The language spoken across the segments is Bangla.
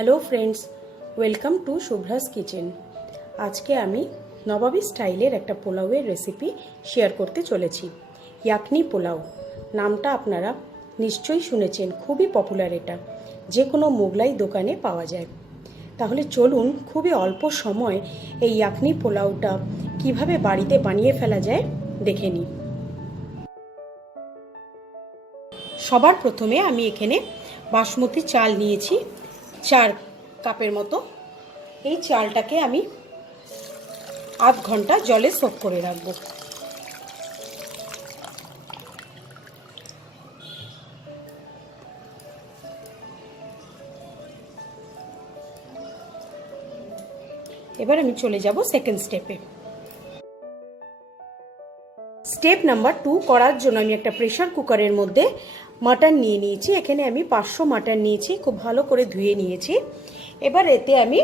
Hello friends, welcome to Shubhra's kitchen. আজকে আমি নবাবী স্টাইলের একটা পোলাওয়ের রেসিপি শেয়ার করতে চলেছি। ইয়াকনি পোলাও নামটা আপনারা নিশ্চয়ই শুনেছেন, খুবই পপুলার এটা, যে কোনো মোগলাই দোকানে পাওয়া যায়। তাহলে চলুন খুবই অল্প সময় এই ইয়াকনি পোলাওটা কিভাবে বাড়িতে বানিয়ে ফেলা যায় দেখে নিই। সবার প্রথমে আমি এখানে বাসমতি চাল নিয়েছি 4 কাপের মতো। এই চালটাকে আমি আধ ঘন্টা জলে সোক করে রাখবো। এবার আমি চলে যাব সেকেন্ড স্টেপে। স্টেপ নাম্বার 2 করার জন্য আমি একটা প্রেসার কুকারের মধ্যে মাটন নিয়ে নিয়েছি। এখানে আমি 500 মাটন নিয়েছি, খুব ভালো করে ধুয়ে নিয়েছি। এবার এতে আমি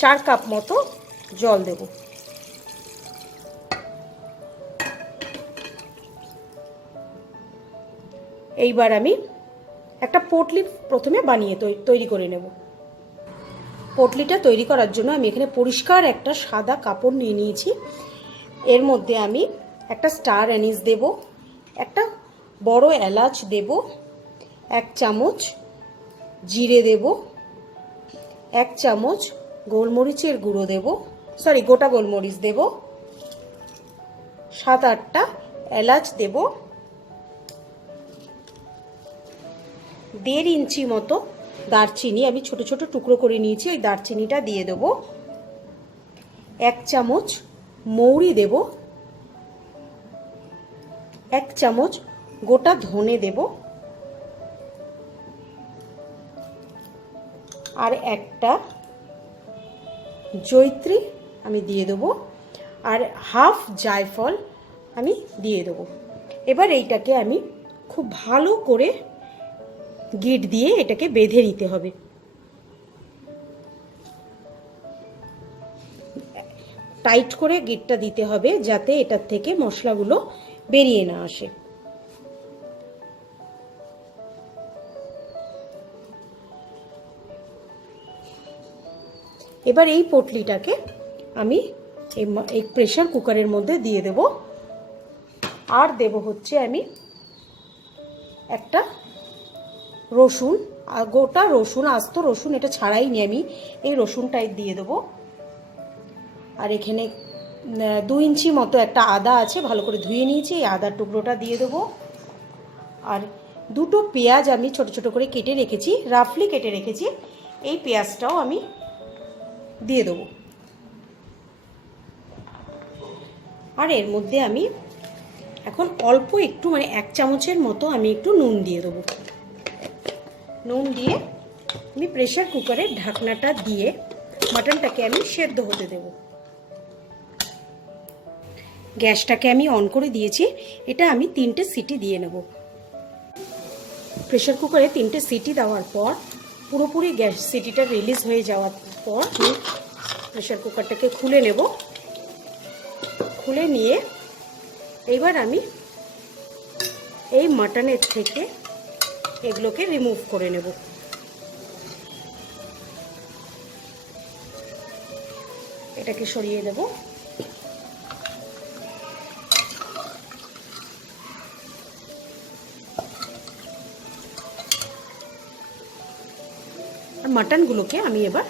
চার কাপ মতো জল দেব। এইবার আমি একটা পটলি প্রথমে বানিয়ে তৈরি করে নেব। পটলিটা তৈরি করার জন্য আমি এখানে পরিষ্কার একটা সাদা কাপড় নিয়ে নিয়েছি। এর মধ্যে আমি একটা স্টার অ্যানিস দেব, একটা বড় এলাচ দেব, 1 চামচ জিরে দেব, 1 চামচ গোলমরিচের গুঁড়ো দেব, গোটা গোলমরিচ দেব, 7-8টা এলাচ দেব, 1.5 ইঞ্চি মতো দারচিনি আমি ছোট ছোট টুকরো করে নিয়েছি, ওই দারচিনিটা দিয়ে দেব, 1 চামচ মৌরি দেব, 1 চামচ গোটা ধনে দেব, আর একটা জয়িত্রী আমি দিয়ে দেবো, আর হাফ জায়ফল আমি দিয়ে দেবো। এবার এইটাকে আমি খুব ভালো করে গিট দিয়ে এটাকে বেঁধে নিতে হবে। টাইট করে গিটটা দিতে হবে যাতে এটার থেকে মশলাগুলো বেরিয়ে না আসে। এবার এই পটলিটাকে আমি এই প্রেসার কুকারের মধ্যে দিয়ে দেব। আর দেব হচ্ছে আমি একটা রসুন, গোটা রসুন, আস্ত রসুন, এটা ছাড়াই নি আমি এই রসুনটাই দিয়ে দেবো। আর এখানে 2 ইঞ্চি মতো একটা আদা আছে, ভালো করে ধুয়ে নিয়েছি, এই আদার টুকরোটা দিয়ে দেবো। আর 2টো পেঁয়াজ আমি ছোট ছোট করে কেটে রেখেছি, রাফলি কেটে রেখেছি, এই পেঁয়াজটাও আমি দিয়ে দেবো। আর এর মধ্যে আমি এখন অল্প একটু 1 চামচের মতো আমি একটু নুন দিয়ে দেবো। নুন দিয়ে আমি প্রেসার কুকারের ঢাকনাটা দিয়ে মাটনটাকে আমি সেদ্ধ হতে দেব। গ্যাসটাকে আমি অন করে দিয়েছি, এটা আমি 3টে সিটি দিয়ে নেব। প্রেসার কুকারে 3টে সিটি দেওয়ার পর পুরোপুরি গ্যাস সিটিটা রিলিজ হয়ে যাওয়ার পর আমি প্রেসার কুকারটাকে খুলে নেব। খুলে নিয়ে এইবার আমি এই মাটনের থেকে এগুলোকে রিমুভ করে নেব। এটাকে সরিয়ে দেব। আর মাটনগুলোকে আমি এবার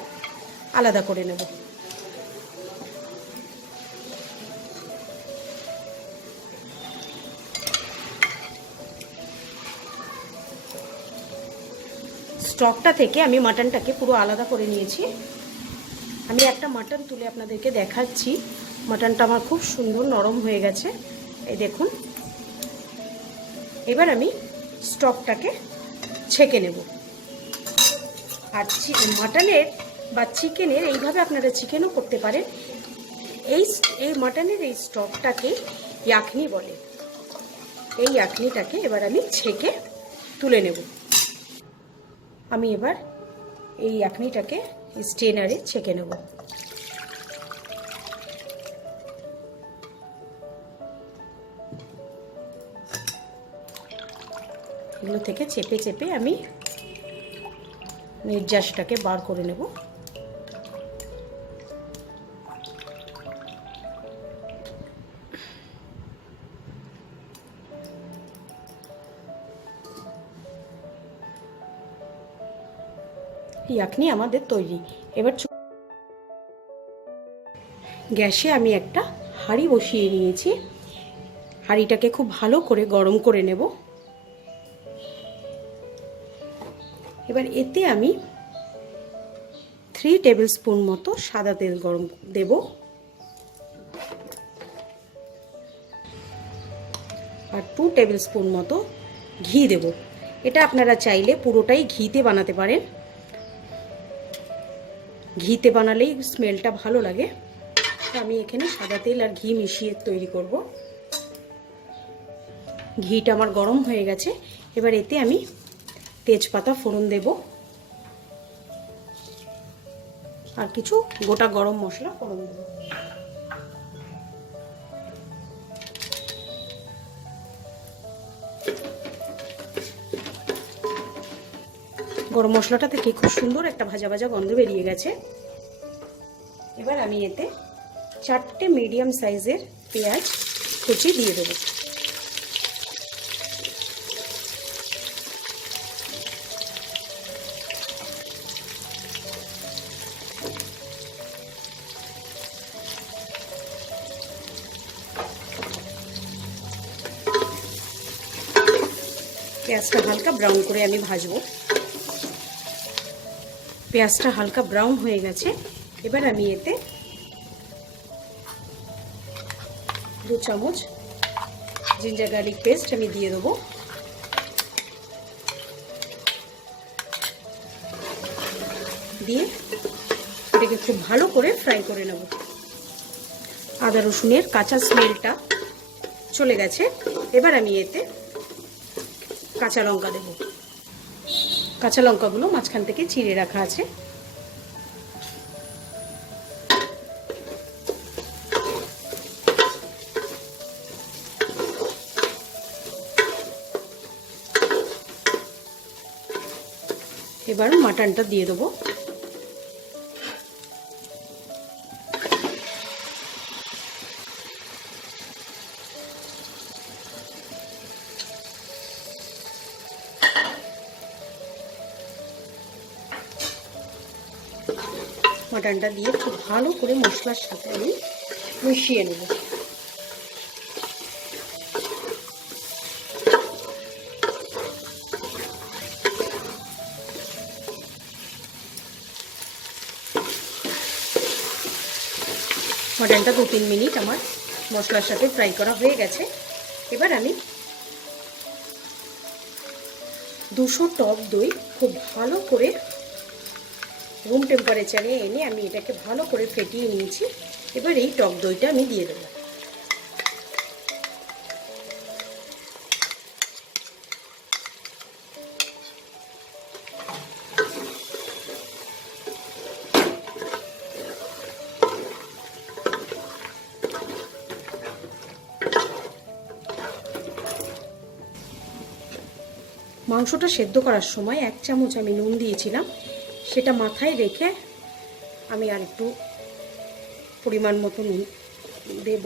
আলাদা করে নেব। স্টকটা থেকে আমি মাটনটাকে পুরো আলাদা করে নিয়েছি। আমি একটা মাটন তুলে আপনাদেরকে দেখাচ্ছি। মাটনটা আমার খুব সুন্দর নরম হয়ে গেছে, এই দেখুন। এবার আমি স্টকটাকে ছেঁকে নেব। আর মাটনের বা চিকেনের এইভাবে আপনারা চিকেনও করতে পারেন। এই মাটনের এই স্টকটাকে ইয়াকনি বলে। এই ইয়াকনিটাকে এবার আমি ছেঁকে তুলে নেব। আমি এবার এই ইয়াকনিটাকে স্ট্রেনারে ছেঁকে নেব। এগুলো থেকে চেপে চেপে আমি নির্যাসটাকে বার করে নেব। ইয়াকনি আমাদের তৈরি। এবার গ্যাসে আমি একটা হাঁড়ি বসিয়ে নিয়েছি। হাঁড়িটাকে খুব ভালো করে গরম করে নেব। এবার এতে আমি 3 টেবিল স্পুন মতো সাদা তেল গরম দেব, আর 2 টেবিল স্পুন মতো ঘি দেব। এটা আপনারা চাইলে পুরোটাই ঘিতে বানাতে পারেন, ঘিতে বানালেই স্মেলটা ভালো লাগে। আমি এখানে সাদা তেল আর ঘি মিশিয়ে তৈরি করব। ঘিটা আমার গরম হয়ে গেছে। এবার এতে আমি তেজপাতা ফোড়ন দেব আর কিছু গোটা গরম মশলা ফোড়ন দেব। গরম মশলাটা থেকে খুব সুন্দর একটা ভাজা ভাজা গন্ধ বেরিয়ে গেছে। এবার আমি এতে 4টে মিডিয়াম সাইজের পেঁয়াজ কুচি দিয়ে দেবো। পেঁয়াজটা হালকা ব্রাউন করে আমি ভাজবো। পেঁয়াজটা হালকা ব্রাউন হয়ে গেছে। এবার আমি এতে 2 চামচ জিঞ্জার গার্লিক পেস্ট আমি দিয়ে দেবো। দিয়ে এটাকে খুব ভালো করে ফ্রাই করে নেব। আদা রসুনের কাঁচা স্মেলটা চলে গেছে। এবার আমি এতে কাঁচা লঙ্কা দেব। কাঁচা লঙ্কাগুলো মাঝখান থেকে চিড়ে রাখা আছে। এবার মাটনটা দিয়ে দেবো। মাটনটা দিয়ে খুব ভালো করে মশলার সাথে আমি মিশিয়ে নেব। মাটনটা 2-3 মিনিট আমার মশলার সাথে ফ্রাই করা হয়ে গেছে। এবার আমি 200 টক দই খুব ভালো করে রুম টেম্পারেচারে এনে আমি এটাকে ভালো করে ফেটিয়ে নিয়েছি। এবার এই টক দইটা আমি দিয়ে দেবো। মাংসটা সেদ্ধ করার সময় 1 চামচ আমি নুন দিয়েছিলাম, সেটা মাথায় রেখে আমি আর একটু পরিমাণ মতো নুন দেব।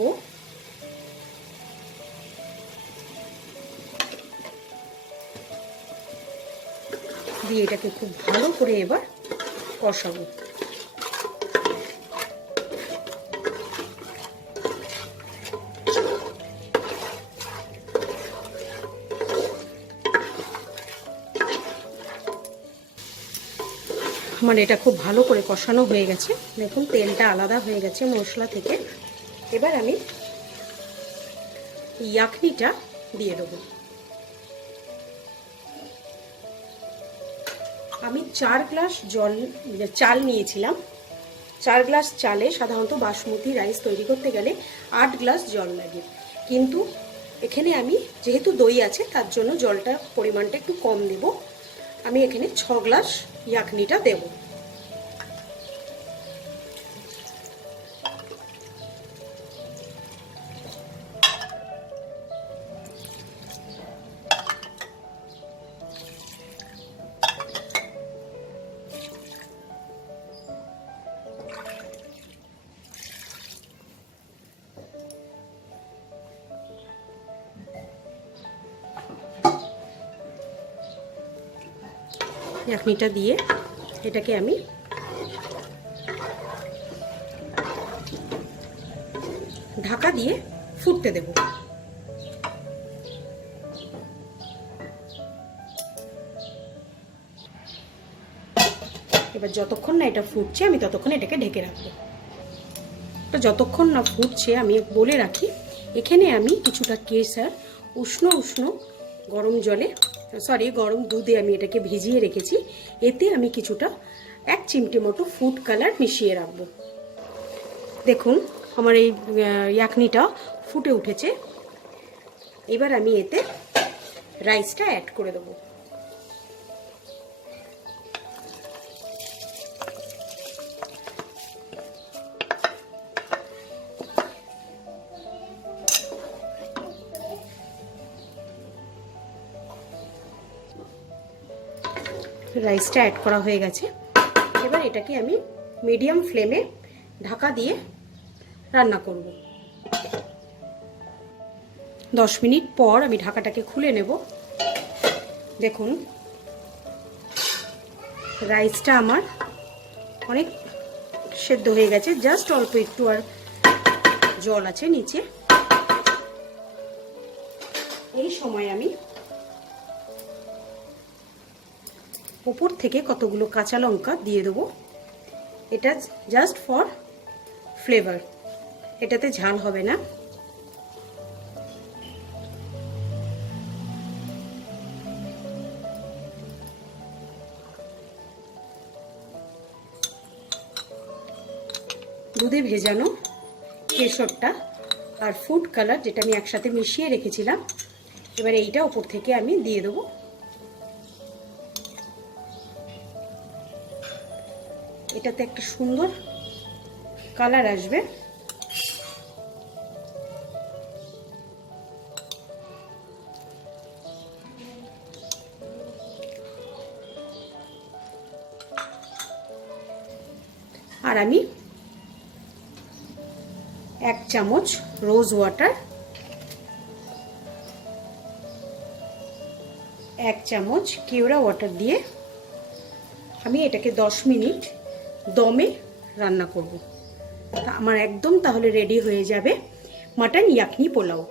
দিয়ে এটাকে খুব ভালো করে এবার কষাবো। আমার এটা খুব ভালো করে কষানো হয়ে গেছে। দেখুন তেলটা আলাদা হয়ে গেছে মশলা থেকে। এবার আমি ইয়াকনিটা দিয়ে দেবো। আমি 4 গ্লাস চাল নিয়েছিলাম। 4 গ্লাস চালে সাধারণত বাসমতি রাইস তৈরি করতে গেলে 8 গ্লাস জল লাগে, কিন্তু এখানে আমি যেহেতু দই আছে তার জন্য জলটা পরিমাণটা একটু কম দেব। আমি এখানে 6 গ্লাস ইয়াকনিটা দেব। ইয়াকনিটা দিয়ে এটাকে আমি ঢাকা দিয়ে ফুটতে দেব। এবার যতক্ষণ না এটা ফুটছে আমি ততক্ষণ এটাকে ঢেকে রাখবো। যতক্ষণ না ফুটছে আমি বলে রাখি, এখানে আমি কিছুটা কেশর উষ্ণ গরম দুধে আমি এটাকে ভিজিয়ে রেখেছি। এতে আমি কিছুটা 1 চিমটে মতো ফুড কালার মিশিয়ে রাখবো। দেখুন আমার এই ইয়াকনিটা ফুটে উঠেছে। এবার আমি এতে রাইসটা অ্যাড করে দেবো। রাইসটা অ্যাড করা হয়ে গেছে। এবার এটাকে আমি মিডিয়াম ফ্লেমে ঢাকা দিয়ে রান্না করব। 10 মিনিট পর আমি ঢাকাটাকে খুলে নেব। দেখুন রাইসটা আমার অনেক সেদ্ধ হয়ে গেছে, জাস্ট অল্প একটু আর জল আছে নিচে। এই সময় আমি উপর থেকে কতগুলো কাঁচা লঙ্কা দিয়ে দেবো। এটা জাস্ট ফর ফ্লেভার, এটাতে ঝাল হবে না। দুধে ভেজানো কেশরটা আর ফুড কালার যেটা আমি একসাথে মিশিয়ে রেখেছিলাম, এবারে এইটা উপর থেকে আমি দিয়ে দেবো। এটাতে একটা সুন্দর কালার আসবে। আর আমি 1 চামচ রোজ ওয়াটার, 1 চামচ কেওড়া ওয়াটার দিয়ে আমি এটাকে 10 মিনিট দমে রান্না করব। আমার একদম তাহলে রেডি হয়ে যাবে মাটন ইয়াকনি পোলাও।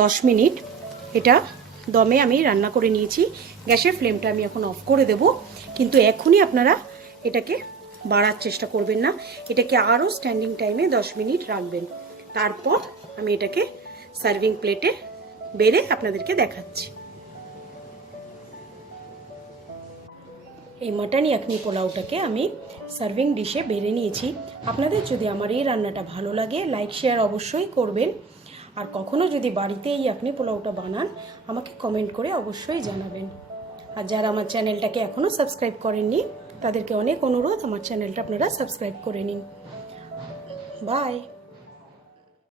10 মিনিট এটা দমে আমি রান্না করে নিয়েছি। গ্যাসের ফ্লেমটা আমি এখন অফ করে দেব, কিন্তু এখনই আপনারা এটাকে বাড়ার চেষ্টা করবেন না, এটাকে আরও স্ট্যান্ডিং টাইমে 10 মিনিট রাখবেন। তারপর আমি এটাকে সার্ভিং প্লেটে বেড়ে আপনাদেরকে দেখাচ্ছি। এই মাটন ইয়াকনি পোলাওটাকে আমি সার্ভিং ডিশে বেড়ে নিয়েছি। আপনাদের যদি আমার এই রান্নাটা ভালো লাগে লাইক শেয়ার অবশ্যই করবেন। আর কখনো যদি বাড়িতে এই ইয়াকনি পোলাওটা বানান আমাকে কমেন্ট করে অবশ্যই জানাবেন। আর যারা আমার চ্যানেলটাকে এখনও সাবস্ক্রাইব করেননি তাদেরকে অনেক অনুরোধ আমার চ্যানেলটা আপনারা সাবস্ক্রাইব করে নিন। বাই।